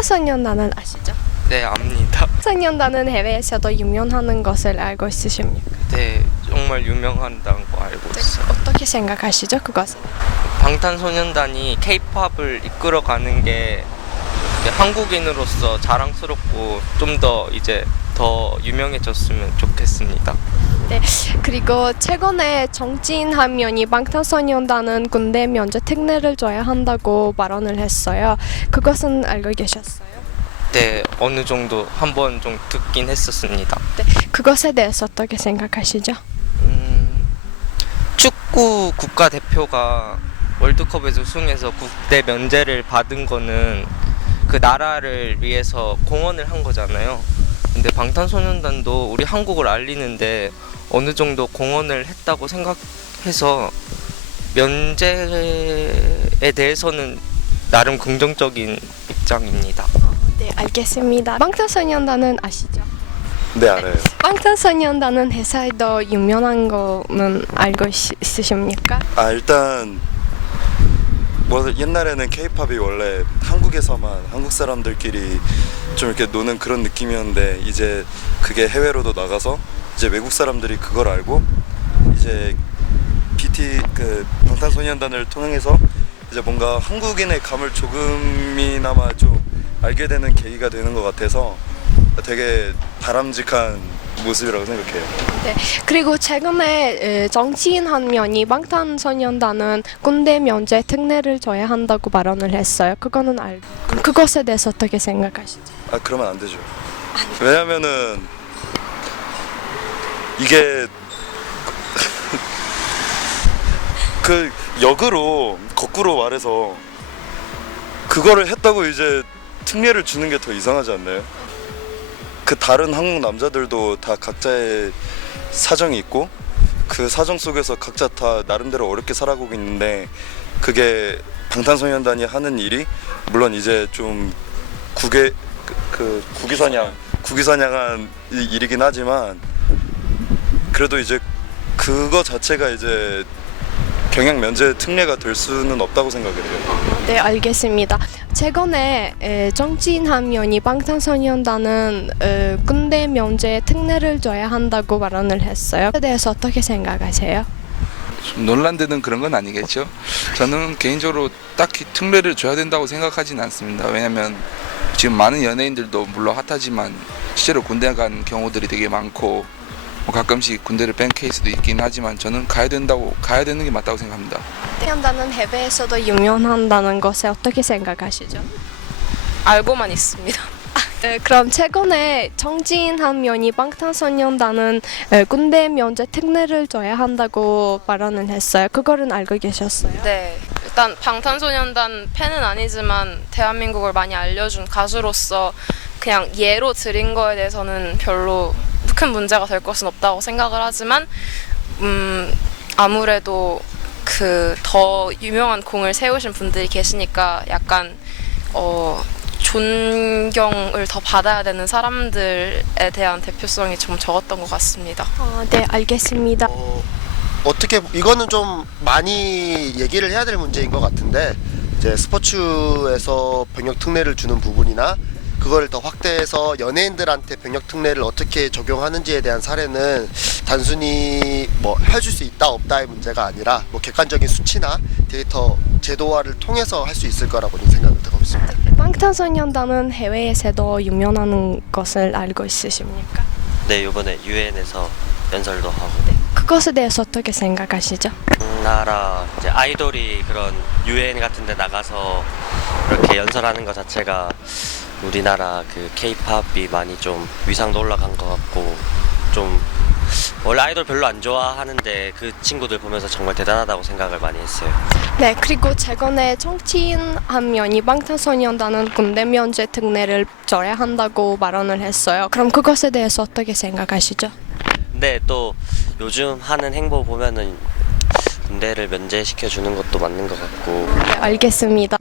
방탄소년단은 아시죠? 네, 압니다. 방탄소년단은 해외에서도 유명하는 것을 알고 있으십니까? 네, 정말 유명하다는 거 알고 있어요. 어떻게 생각하시죠, 그것은? 방탄소년단이 K-팝을 이끌어가는 게 한국인으로서 자랑스럽고 좀 더 이제 더 유명해졌으면 좋겠습니다. 네, 그리고 최근에 정치인 한 명이 방탄소년단은 군대 면제 특례를 줘야 한다고 발언을 했어요. 그것은 알고 계셨어요? 네, 어느 정도 한번 좀 듣긴 했었습니다. 네, 그것에 대해서 어떻게 생각하시죠? 축구 국가대표가 월드컵에서 우승해서 국대 면제를 받은 거는 그 나라를 위해서 공헌을 한 거잖아요. 근데 방탄소년단도 우리 한국을 알리는데 어느 정도 공헌을 했다고 생각해서 면제에 대해서는 나름 긍정적인 입장입니다. 네, 알겠습니다. 방탄소년단은 아시죠? 네, 알아요. 방탄소년단은 회사에도 유명한 거는 알고 있으십니까? 일단 뭐 옛날에는 K-팝이 원래 한국에서만 한국 사람들끼리 좀 이렇게 노는 그런 느낌이었는데 이제 그게 해외로도 나가서 이제 외국 사람들이 그걸 알고 이제 그 방탄소년단을 통해서 이제 뭔가 한국인의 감을 조금이나마 좀 알게 되는 계기가 되는 것 같아서 되게 바람직한 모습이라고 생각해요. 네, 그리고 최근에 정치인 한 명이 방탄소년단은 군대 면제 특례를 줘야 한다고 발언을 했어요. 그거는 알고. 그럼 그것에 대해서 어떻게 생각하시죠? 그러면 안 되죠. 왜냐면은 이게 그 역으로 거꾸로 말해서 그거를 했다고 이제 특례를 주는 게 더 이상하지 않나요? 그 다른 한국 남자들도 다 각자의 사정이 있고 그 사정 속에서 각자 다 나름대로 어렵게 살아가고 있는데 그게 방탄소년단이 하는 일이 물론 이제 좀 국위선양한 일이긴 하지만 그래도 이제 그거 자체가 이제 경영 면제 특례가 될 수는 없다고 생각을 해요. 네, 알겠습니다. 최근에 정치인 한 명이 방탄소년단은 군대 면제 특례를 줘야 한다고 발언을 했어요. 그에 대해서 어떻게 생각하세요? 좀 논란되는 그런 건 아니겠죠. 저는 개인적으로 딱히 특례를 줘야 된다고 생각하지는 않습니다. 왜냐하면 지금 많은 연예인들도 물론 핫하지만 실제로 군대 간 경우들이 되게 많고 가끔씩 군대를 뺀 케이스도 있긴 하지만 저는 가야 되는 게 맞다고 생각합니다. 방탄소년단은 해외에서도 유명한다는 것에 어떻게 생각하시죠? 알고만 있습니다. 네, 그럼 최근에 정치인 한 명이 방탄소년단은 군대 면제 특례를 줘야 한다고 발언을 했어요. 그거는 알고 계셨어요? 네, 일단 방탄소년단 팬은 아니지만 대한민국을 많이 알려준 가수로서 그냥 예로 드린 거에 대해서는 별로 큰 문제가 될 것은 없다고 생각을 하지만 아무래도 그 더 유명한 공을 세우신 분들이 계시니까 약간 존경을 더 받아야 되는 사람들에 대한 대표성이 좀 적었던 것 같습니다. 네, 알겠습니다. 어떻게 이거는 좀 많이 얘기를 해야 될 문제인 것 같은데 이제 스포츠에서 병역 특례를 주는 부분이나 그걸 더 확대해서 연예인들한테 병역 특례를 어떻게 적용하는지에 대한 사례는 단순히 뭐 해줄 수 있다 없다의 문제가 아니라 뭐 객관적인 수치나 데이터 제도화를 통해서 할 수 있을 거라고는 생각을 하고 있습니다. 방탄소년단은 해외에서도 유명한 것을 알고 있으십니까? 네, 이번에 유엔에서 연설도 하고. 네, 그것에 대해서 어떻게 생각하시죠? 나라 이제 아이돌이 그런 유엔 같은 데 나가서 이렇게 연설하는 것 자체가 우리나라 그 K-팝이 많이 좀 위상도 올라간 것 같고 좀 원래 아이돌 별로 안 좋아하는데 그 친구들 보면서 정말 대단하다고 생각을 많이 했어요. 네, 그리고 최근에 정치인 한 명이 방탄소년단은 군대 면제 특례를 줘야 한다고 발언을 했어요. 그럼 그것에 대해서 어떻게 생각하시죠? 근데 또 요즘 하는 행보 보면은 군대를 면제시켜 주는 것도 맞는 것 같고. 네, 알겠습니다.